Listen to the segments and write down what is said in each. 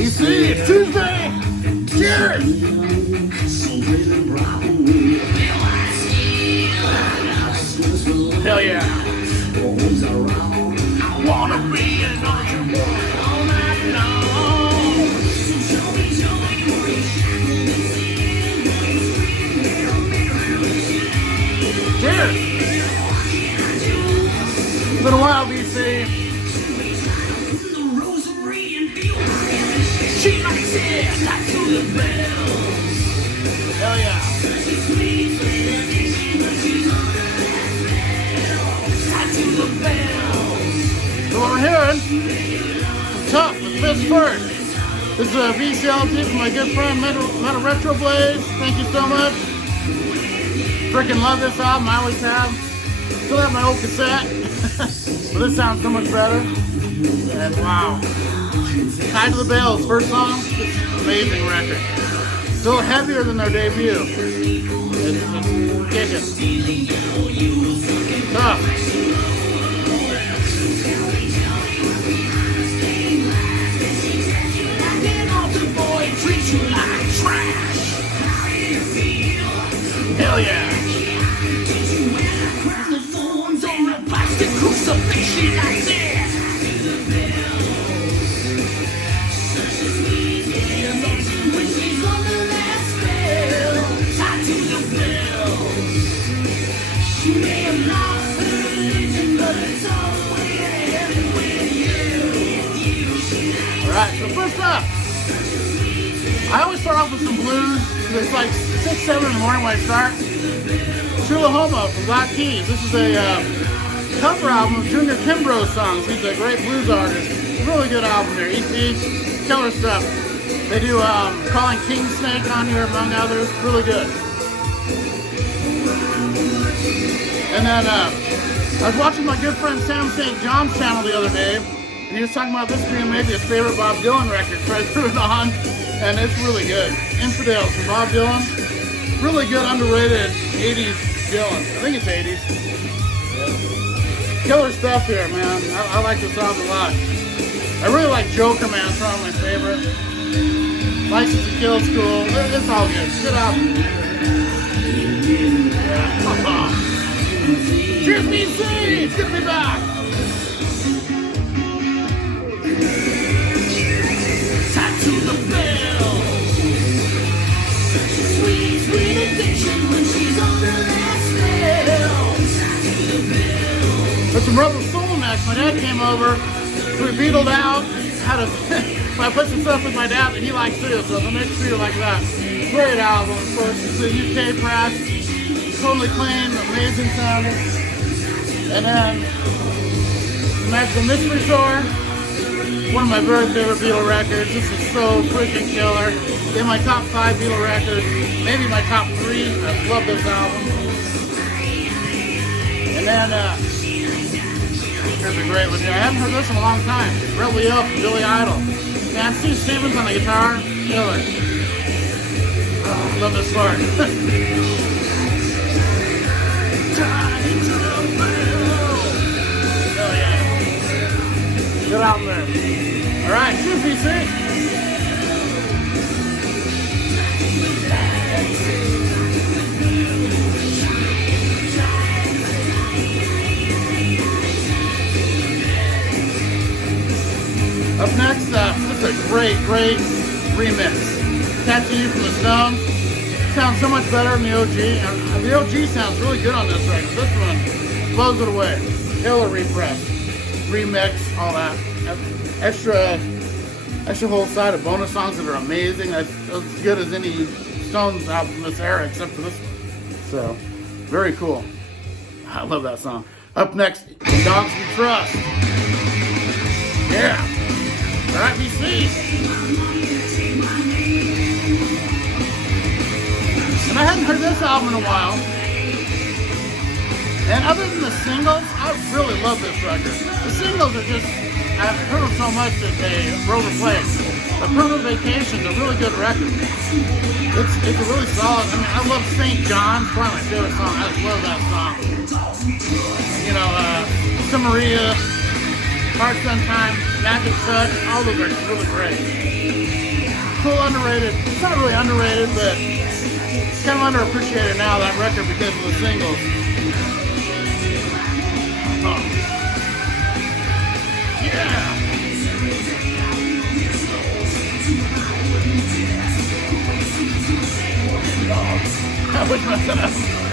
DC, it's Tuesday! Cheers! Hell yeah! I wanna be an entrepreneur all night long. Cheers! It's been a while, BC. She likes it, not to the bells. Hell yeah. Not to the bells. So what we're hearing, Tough with Fist First. This is a VCLT from my good friend Metal Retro Blaze. Thank you so much. Freaking love this album, I always have. Still have my old cassette, but this sounds so much better. And wow. Tied to the Bells, first song, amazing record. Still heavier than their debut. It's kicking. Tough. Treat you like trash. Hell yeah. Thorns on a plastic crucifix, she likes it. She may have lost her religion, but it's always with you. Alright, so first up, I always start off with some blues. It's like 6, 7 in the morning when I start. Homo from Black Keys. This is a cover album of Junior Kimbrough's songs. He's a great blues artist. Really good album here. EP, killer stuff. They do Calling King Snake on here, among others. Really good. And then I was watching my good friend Sam St. John's channel the other day, and he was talking about this being maybe his favorite Bob Dylan record, so I threw it on, and it's really good. Infidels from Bob Dylan. Really good, underrated 80s Dylan. I think it's 80s. Yeah. Killer stuff here, man. I like this album a lot. I really like Joker, man. It's probably my favorite. License to Kill's cool. It's all good. Good album. Yeah. Cheers, BC! It's good to be back! Tied to the bell. Sweet, sweet addiction when she's on the last bell. Tied to the bell. There's some Rebel Soul next. My dad came over. We beatled out. I put some stuff with my dad that he likes too, so the mix too like that. Great album, of course. It's a UK press. Totally clean, amazing sounding. And then Magical Mystery Tour, one of my very favorite Beatle records. This is so freaking killer. In my top 5 Beatle records, maybe my top 3. I love this album. And then here's a great one here. I haven't heard this in a long time. Brett Leo from Billy Idol. Man, Steve Stevens on the guitar, killer. Oh, love this part. Hell yeah. Good album there. Alright, cheers, BC. Up next, this is a great remix. Tattoo You from the Stones. Sounds so much better than the OG. And the OG sounds really good on this record. This one blows it away. Killer repress, remix, all that. Extra whole side of bonus songs that are amazing. That's as good as any Stones album from this era, except for this one. So, very cool. I love that song. Up next, Dogs We Trust. Yeah. Alright, BC. And I hadn't heard this album in a while. And other than the singles, I really love this record. The singles are just I've heard them so much that they wrote a place. The Permanent Vacation is a really good record. It's a really solid. I mean, I love St. John. It's probably my favorite song. I just love that song. You know, Maria, Hard Sun Time, Magic Touch, all those are really great. Cool, underrated. It's not really underrated, but it's kind of underappreciated now, that record, because of the singles. Oh. Yeah! Which one's that?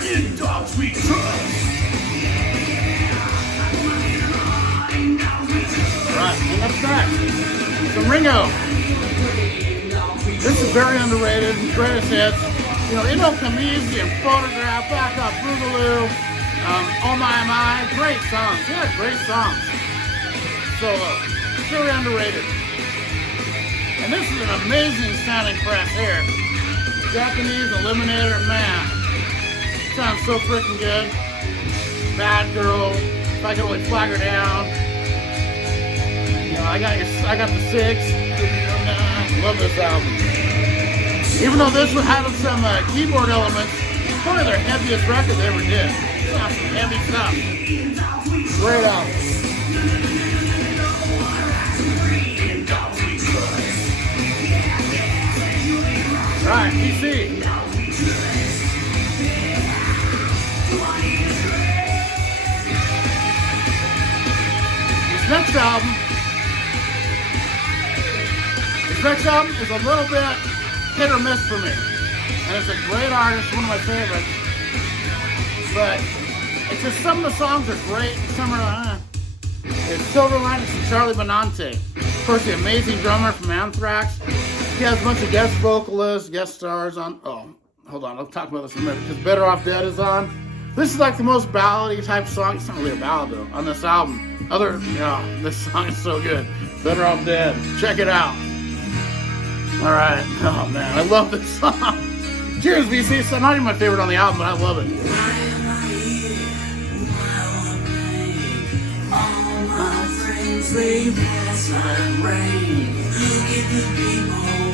In dogs we trust. Alright, and that's that. So Ringo. This is very underrated, greatest hits. You know, It Don't Come Easy and Photograph, Back Up Boogaloo, Oh My, great songs. Yeah, great songs. Solo. Very underrated. And this is an amazing sounding press here. Japanese Eliminator, man. Sounds so freaking good. Bad Girl, If I Could Only Flag Her Down. You know, I got the 6. Love this album. Even though this would have some keyboard elements, it's probably their heaviest record they ever did. Some heavy stuff. Great album. Alright, PC. This next album is a little bit hit or miss for me. And it's a great artist, one of my favorites. But it's just some of the songs are great, some are It's Silver Linings from Charlie Benante. Of course, the amazing drummer from Anthrax. He has a bunch of guest vocalists, guest stars on. Oh, hold on, I'll talk about this in a minute. Because Better Off Dead is on. This is like the most ballady type song. It's not really a ballad though on this album. This song is so good. Better Off Dead. Check it out. All right. Oh man, I love this song. Cheers, VC. It's not even my favorite on the album, but I love it. They pass like rain. Look at the people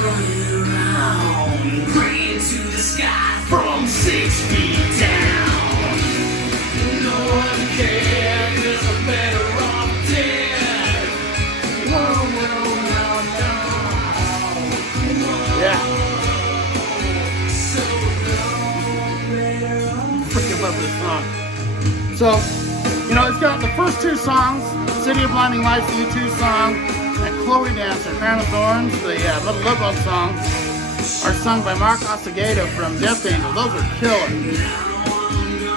running around, praying to the sky from 6 feet down. No one cares, there's a better off dead. Whoa, Yeah. So Freaking love this song. So, you know, it's got the first 2 songs. City of Blinding Lights, the U2 song, and Chloe Dancer, Crown of Thorns, the Little Love Bug song, are sung by Mark Osegueda from Death Angel. Those are killer.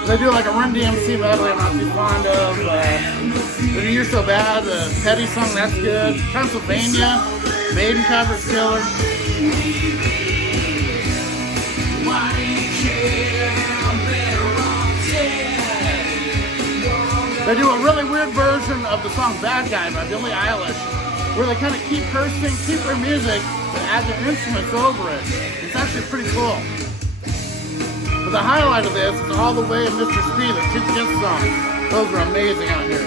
They do like a Run DMC medley I'm not too fond of. But You're So Bad, the Petty song, that's good. Pennsylvania, Maiden cover's killer. why do you care? I'm better off dead. They do a really weird version of the song Bad Guy by Billie Eilish, where they kind of keep cursing, keep their music, but add their instruments over it. It's actually pretty cool. But the highlight of this is All the Way of Mr. Speed, the 2 Kiss song. Those are amazing out here.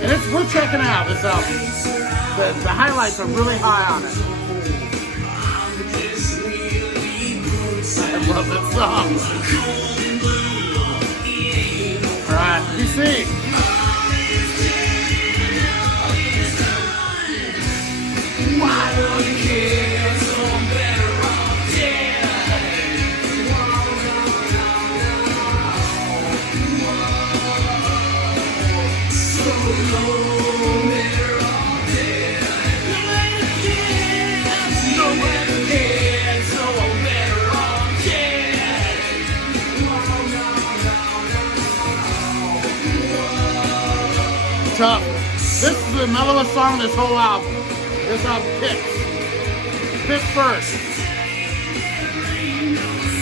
And it's worth checking out, this album. The highlights are really high on it. I love this song. Alright, PC. Why do you care? So I'm better off dead. So low, better off dead. No one cares, so I'm better off dead. Tough. This is the mellowest song of this whole album. This album kicks. Fifth verse.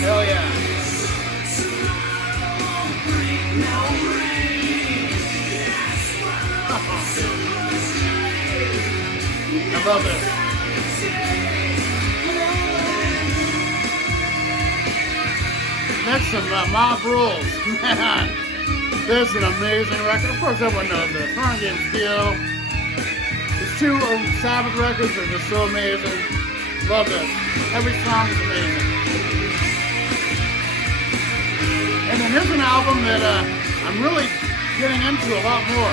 Hell yeah. I love this. Next, some Mob Rules. Man, this is an amazing record. Of course, everyone knows this. Run Against Steel, These two Sabbath records are just so amazing. Love this. Every song is amazing. And then here's an album that I'm really getting into a lot more.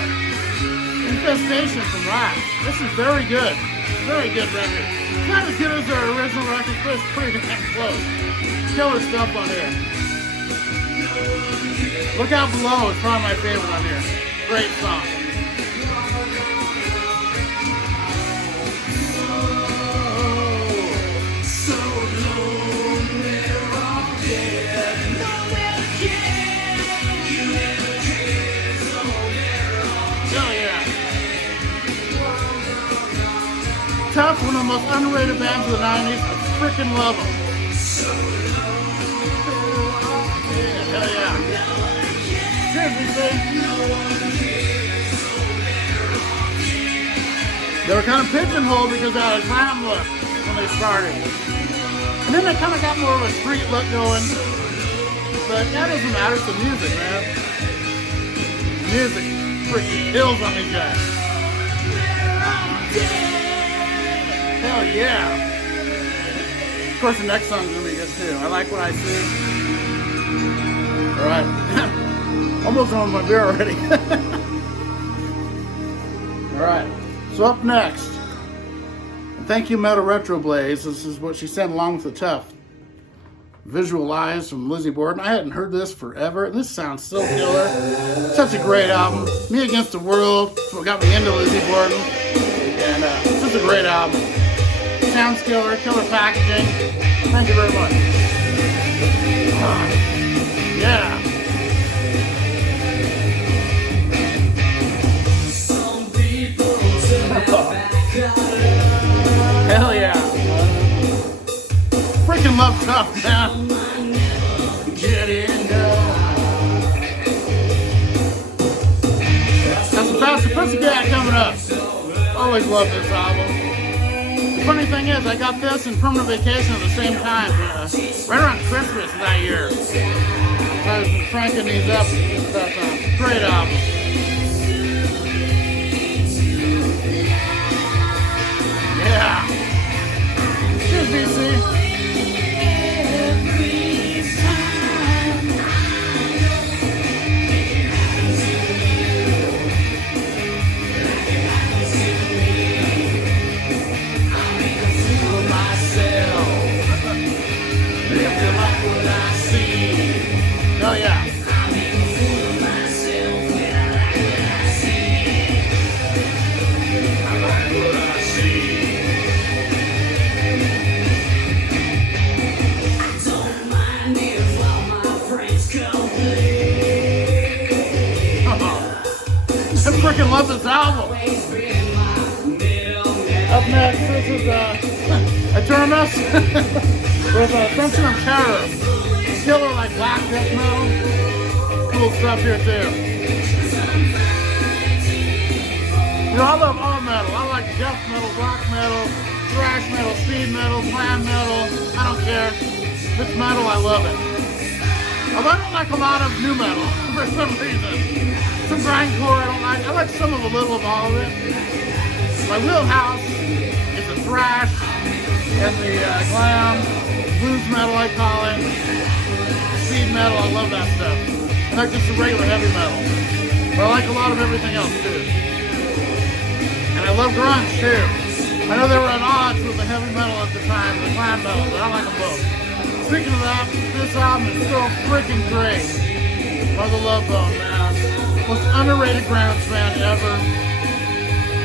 Infestation from Rat. This is very good. Very good record. Not as good as their original record, but it's pretty damn close. Killer stuff on here. Look Out Below is probably my favorite on here. Great song. Tough, one of the most underrated bands of the 90s. I freaking love them. Yeah, hell yeah. Cheers, BC. They were kind of pigeonholed because they had a glam look when they started. And then they kind of got more of a street look going. But that doesn't matter, it's the music, man. Music freaking kills on these guys. Hell yeah! Of course, the next song's gonna be good too. I like what I see. All right, almost on my beer already. All right, so up next, and thank you, Metal Retro Blaze. This is what she sent along with the Tough. Visualized from Lizzie Borden. I hadn't heard this forever, and this sounds so killer. Such a great album. Me Against the World. That's what got me into Lizzie Borden, and it's just a great album. Sounds killer, killer packaging. Thank you very much. Yeah. Hell yeah. Freaking love Tough, man. Get in That's the Faster Pussycat coming up. Always love this album. The funny thing is, I got this and Permanent Vacation at the same time, right around Christmas that year. I was cranking these up at that time. Great album. Yeah. Cheers, BC. Oh yeah. I freaking love this album. Up next, this is Eternus with Ascension of Terror. Killer like black death metal. Cool stuff here too. You know, I love all metal. I like death metal, rock metal, thrash metal, speed metal, glam metal. I don't care. If it's metal, I love it. Although I don't like a lot of new metal for some reason. Some grindcore I don't like. I like some of a little of all of it. My wheelhouse is the thrash and the glam, blues metal I call it. Speed metal, I love that stuff. I like just the regular heavy metal. But I like a lot of everything else too. And I love grunge too. I know they were at odds with the heavy metal at the time, the glam metal, but I like them both. Speaking of that, this album is so freaking great. Love the Love Bone, man. Most underrated grunge band ever.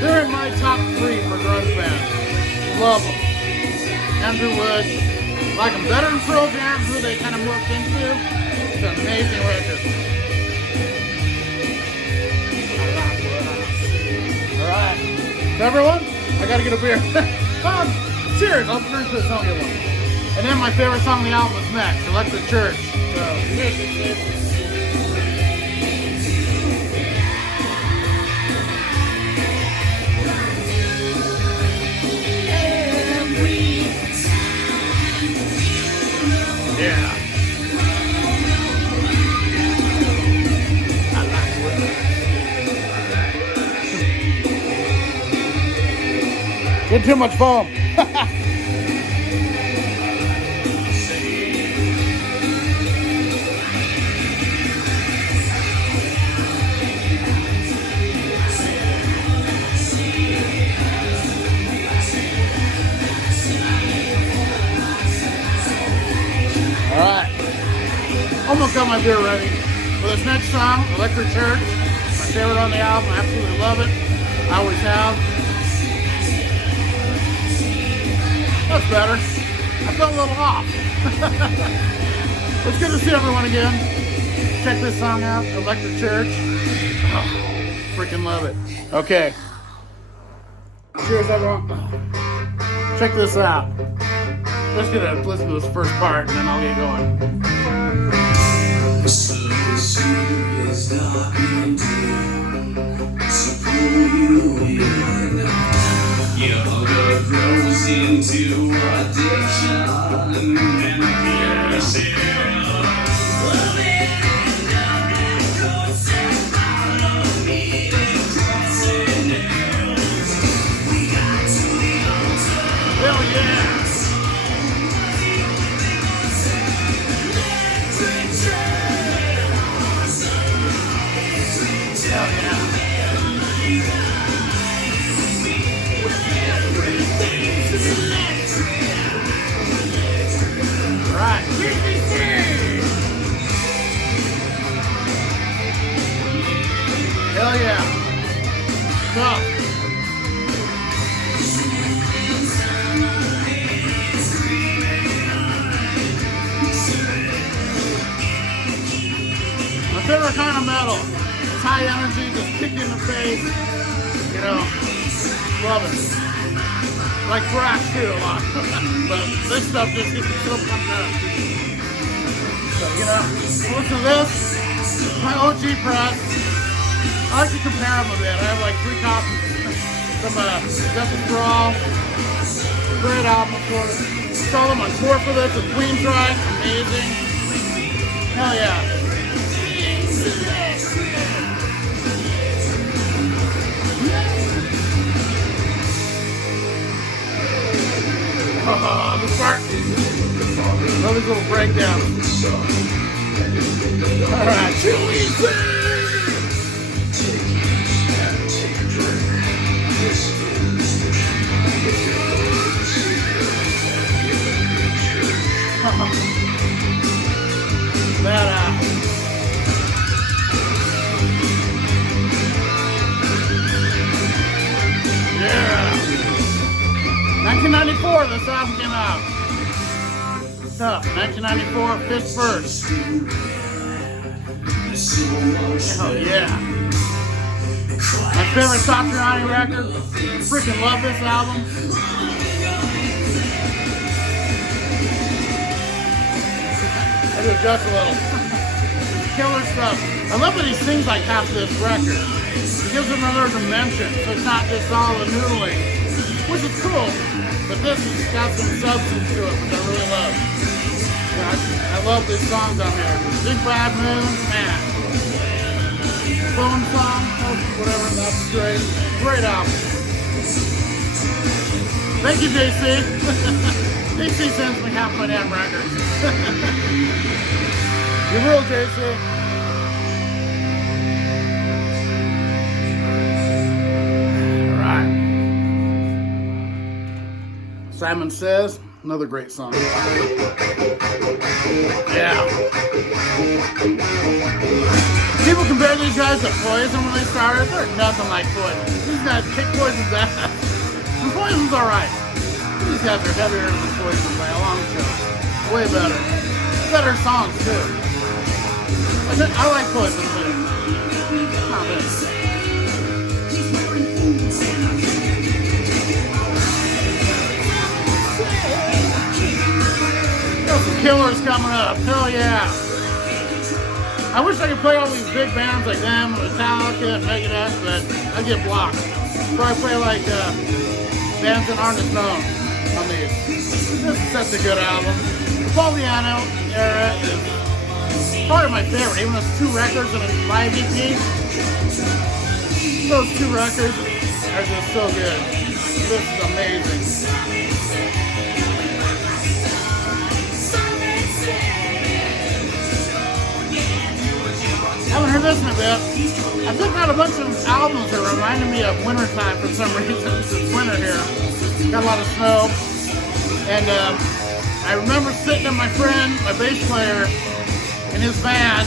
They're in my top 3 for grunge bands. Love them. Andrew Wood. Like them better than Pearl Jam, who they kind of morphed into. It's an amazing record. Alright. So everyone, I gotta get a beer. Cheers, I'll drink this, I'll get one. And then my favorite song on the album is next, Electric Church. So, cheers. Yeah. Get too much foam. Alright. Almost got my beer ready. For this next song, Electric Church. My favorite on the album. I absolutely love it. I always have. That's better. I felt a little off. It's good to see everyone again. Check this song out, Electric Church. Oh, freaking love it. Okay. Cheers, everyone. Check this out. Let's get a listen to this first part, and then I'll get going. So is dark and dim, so pull you in. Your hunger grows into addiction and fear. Love it and love it, go say follow me and crossing hills. We got to the altar. Hell yeah! Right. Hell yeah. Stop. My favorite kind of metal. It's high energy, just kick you in the face. You know, love it. Like thrash too a lot. But this stuff just gets me so pumped up. So, you know, listen to this. My OG press. I like to compare them a bit. I have like 3 copies. Some Justice for All. Great album, of course. Saw them on tour for this with Queen Tribe. Amazing. Hell yeah. Oh, the part. Love these little breakdowns. Alright, too easy. That yeah. 1994, this album came out. Tough. 1994, Fist First. Oh yeah. My favorite Satriani record. Freaking love this album. I do just a little. Killer stuff. I love that he sings like half this record. It gives him another dimension, so it's not just all the noodling, which is cool. But this has got some substance to it, which I really love. Yeah, I love these songs on here. Big Bad Moon, man. Phone song, whatever, that's great. Great album. Thank you, JC. JC sends me half my damn records. You're real, JC. Simon Says, another great song. Yeah. People compare these guys to Poison when they started. They're nothing like Poison. These guys kick Poison's ass. And Poison's alright. These guys are heavier than Poison by a long shot. Way better. Better songs, too. I like Poison, but not this. Killers coming up, hell yeah. I wish I could play all these big bands like them, Metallica and Megadeth, but I get blocked. So I play like bands that aren't as known on these. This is such a good album. The Pauliano era is probably my favorite, even those 2 records and a live EP. Those 2 records are just so good. This is amazing. I haven't heard this in a bit. I picked out a bunch of albums that reminded me of wintertime for some reason. It's winter here. Got a lot of snow. And I remember sitting with my friend, my bass player, in his van,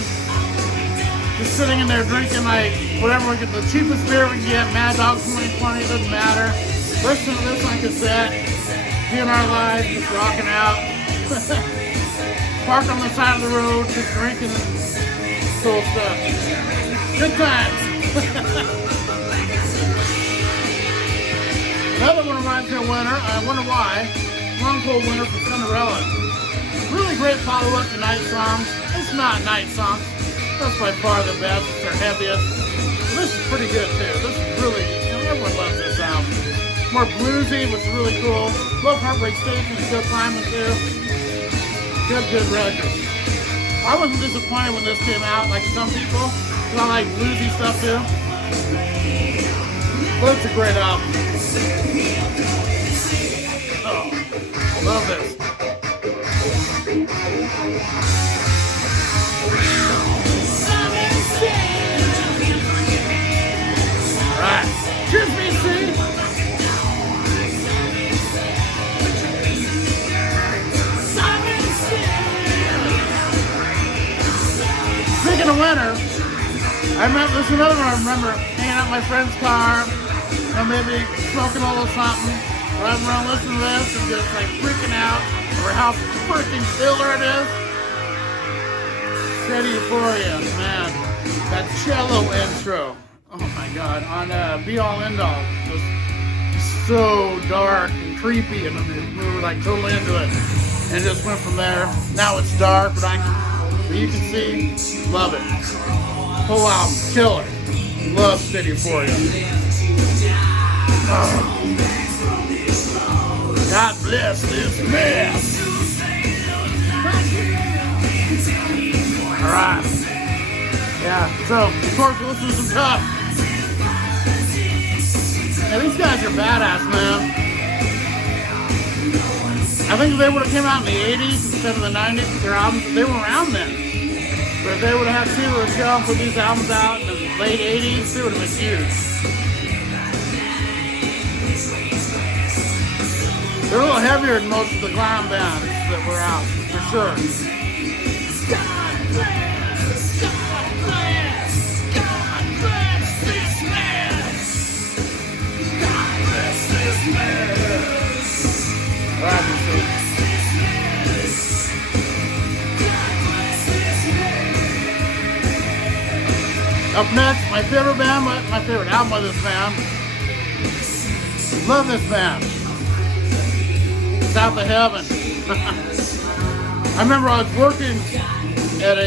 just sitting in there drinking like whatever we get, the cheapest beer we can get, Mad Dog 2020, doesn't matter. Listening to this on cassette, being our lives, just rocking out. Parked on the side of the road, just drinking cool stuff. Good times. Another one reminds me of winter. I wonder why. Long Cold Winter from Cinderella. Really great follow-up to Night Songs. It's not Night Songs. That's by far the best. It's their heaviest. This is pretty good too. This is really, everyone loves this album. More bluesy, which is really cool. Love Heartbreak Station is still climbing too. Good record. I wasn't disappointed when this came out, like some people. I like bluesy stuff too. But it's a great album. Oh, love this. Alright. Cheers, BC! Speaking of winter, I remember, this is another one I remember hanging out in my friend's car, maybe smoking a little something, driving around listening to this and just like freaking out over how freaking killer it is. Steady Euphoria, man. That cello intro, oh my god, on Be All End All, was so dark and creepy, and we were like totally into it, and it just went from there. Now it's dark, but you can see, love it. Whole album, killer. Love Steady Euphoria. Oh. God bless this mess. Alright. Yeah, so, of course, we'll listen to some Tough. Yeah, these guys are badass, man. I think if they would have came out in the 80s instead of the 90s, their albums, they were around then. But if they would have had Caesar and Shell put these albums out in the late 80s, they would have been huge. They're a little heavier than most of the glam bands that were out, for sure. God bless this mess. God bless this mess. All right, up next, my favorite band, my favorite album of this band. Love this band. South of Heaven. I remember I was working at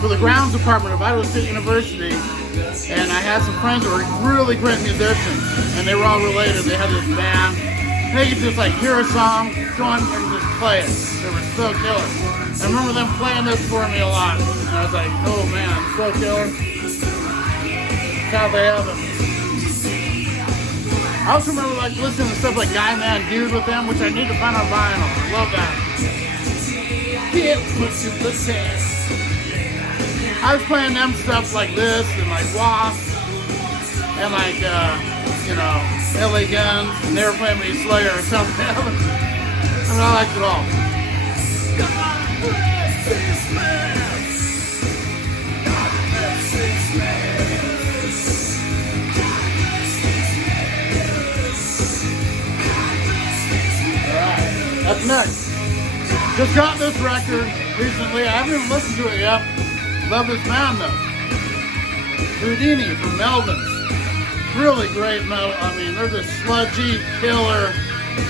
for the grounds department of Iowa State University, and I had some friends that were really great musicians, and they were all related. They had this band. They could just like hear a song, go on and just play it. They were so killer. I remember them playing this for me a lot, and I was like, oh man, so killer. South of Heaven. I also remember like listening to stuff like Guy Man Dude with them, which I need to find on vinyl. I love that. It puts you to the test. I was playing them stuff like this and like Wasp and like LA Guns, and they were playing me Slayer or something. I mean, I liked it all. God bless this mess. God bless this mess. Up next, just got this record recently. I haven't even listened to it yet. Love this band though. Houdini from Melbourne. Really great metal. I mean, they're this sludgy, killer,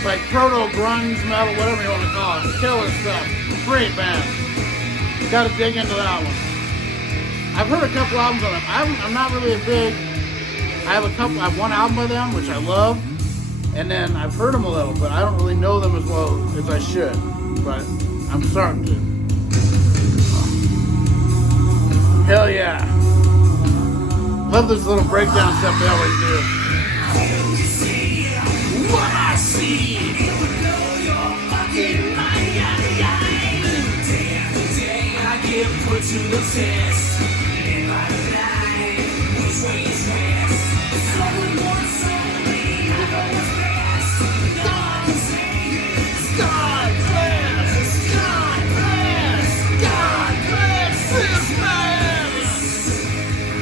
like proto-grunge metal, whatever you want to call it. Killer stuff. Great band. Got to dig into that one. I've heard a couple albums of them. I'm not really a big. I have one album by them, which I love. And then I've heard them a little, but I don't really know them as well as I should. But I'm starting to. Hell yeah. Love this little breakdown stuff they always do. what I see. It would blow your fucking mind. Day after day, I get put to the test. If I die, which way is best? Someone more slowly, I know what's best. God save us. God bless. God bless. God bless this mess.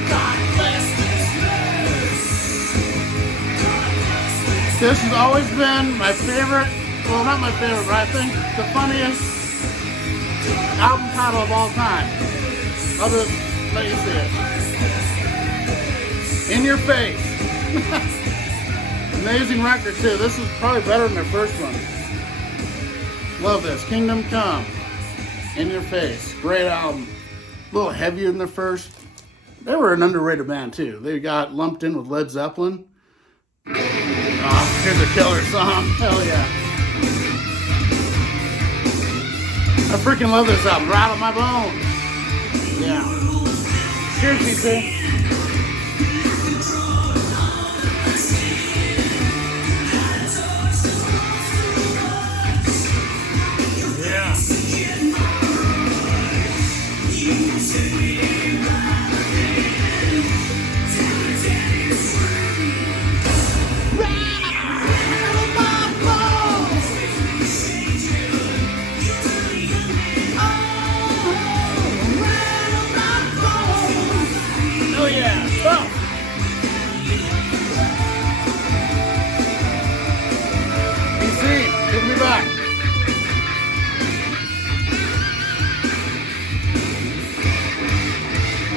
God bless this mess. God bless this. This has always been my favorite, well, not my favorite, but I think the funniest album title of all time. I'll just let you see it. In Your Face. Amazing record too. This is probably better than their first one. Love this. Kingdom Come. In Your Face. Great album. A little heavier than the first. They were an underrated band too. They got lumped in with Led Zeppelin. Oh, here's a killer song. Hell yeah. I freaking love this album. Rattle My Bones. Yeah. Cheers, PC.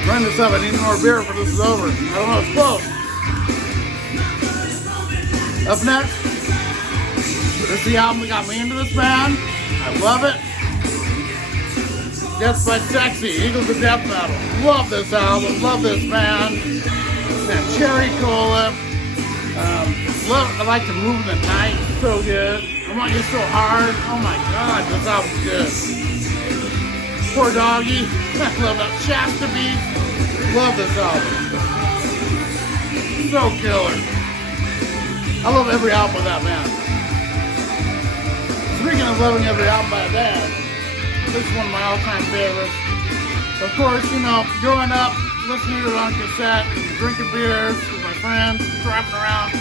Run this up. I need more beer before this is over. I don't know, it's close. Up next, this is the album that got me into this band. I love it. Death by Sexy, Eagles of Death Metal. Love this album. Love this band. And Cherry Cola. I like to move in the night. So good. I Want You So Hard. Oh my God, this album's good. Poor Doggy. I love that. Shasta Beat. Love this album. So killer. I love every album of that band. Speaking of loving every album by a band, this is one of my all-time favorites. Of course, you know, growing up, listening to it on cassette, drinking beers with my friends, driving around.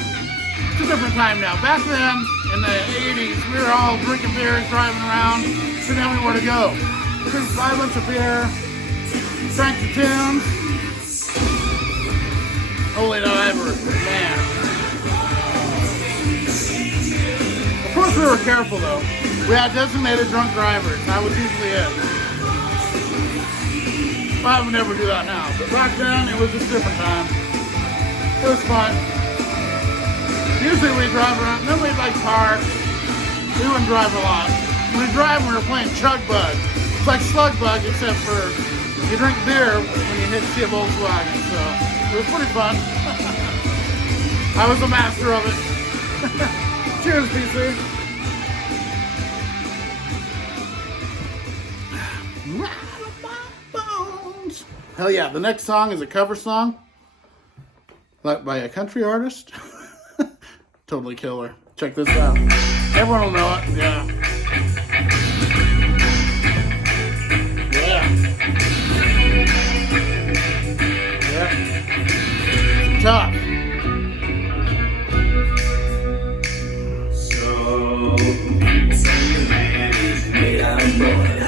It's a different time now. Back then, in the 80s, we were all drinking beers, driving around, didn't have anywhere to go. Drank 5 months of beer, drank the tunes. Holy Diver, man. Of course we were careful though. We had designated drunk drivers. That was usually it. I would never do that now. But back then, it was just a different time. It was fun. Usually we drive around, then we'd like park. We wouldn't drive a lot. When we drive, we were playing Chug Bug. It's like Slug Bug, except for you drink beer when you see a Volkswagen. So it was pretty fun. I was the master of it. Cheers, PC. Hell yeah, the next song is a cover song by a country artist. Totally killer. Check this out. Everyone will know it. Yeah. Yeah. Yeah. Tough. So, people say your man is made out of blood.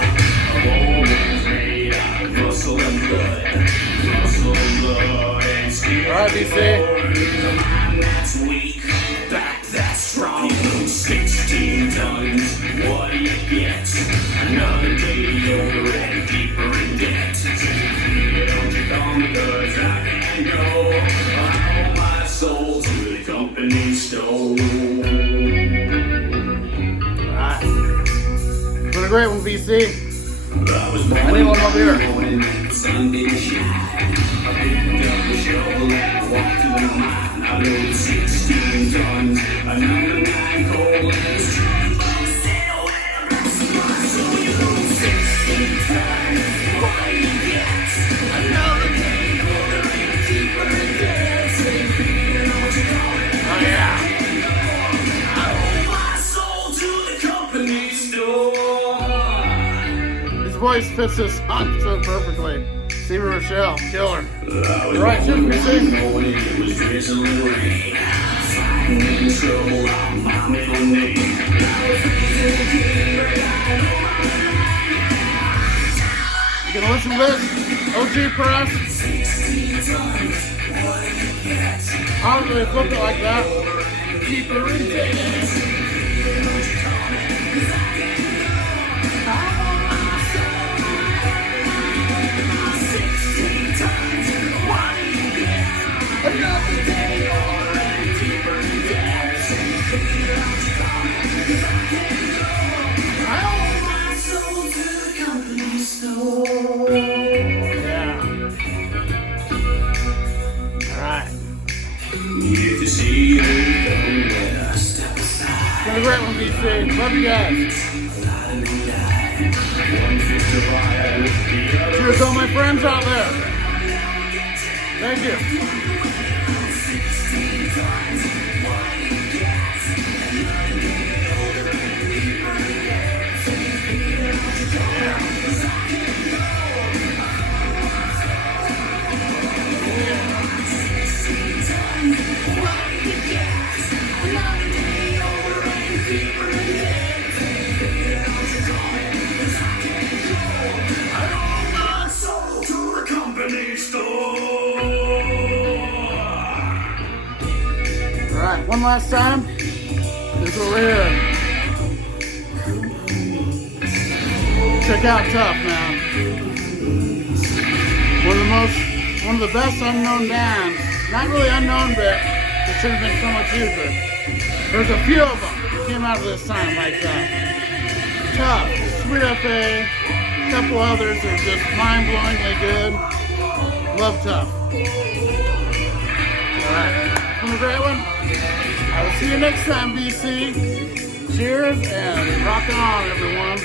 A woman's made out of muscle and blood. Muscle and blood and skin. All right, DC. The mind that's weak, back that's strong. 16 tons, what do you get? Another day older and deeper in debt. Don't you come because I can't go. I owe my soul to the company store. Alright. It's been a great one, VC. I was born I need one more beer. morning, sun didn't shine. I picked up the shovel and walked to the mine. I loaded 16 tons, a number 9 coal and so you lose 16 tons. What do you get? Another day older and deeper in debt. Don't you call it? Oh yeah. I voice fits this song so perfectly. Stevie Rochelle, killer. All right, shouldn't we sing? It was drizzling rain. In trouble, my middle name. You gonna listen to this? OG Press. How do they flip it like that? Keep her in bed. Another day over and deeper in debt. I owe my soul to the company store. Yeah. All right. If you see her going west, step aside. Been a great one, BC. Love you guys. Cheers to all my friends out there. Thank you. Alright, one last time. This is what we're here. Check out Tough, man. One of the best unknown bands. Not really unknown, but it should have been so much easier. There's a few of them that came out of this time like that. Tough, Sweet FA, a couple others that are just mind-blowingly good. Love Tough. Alright, from a great one. I will see you next time, BC. Cheers and rock on, everyone.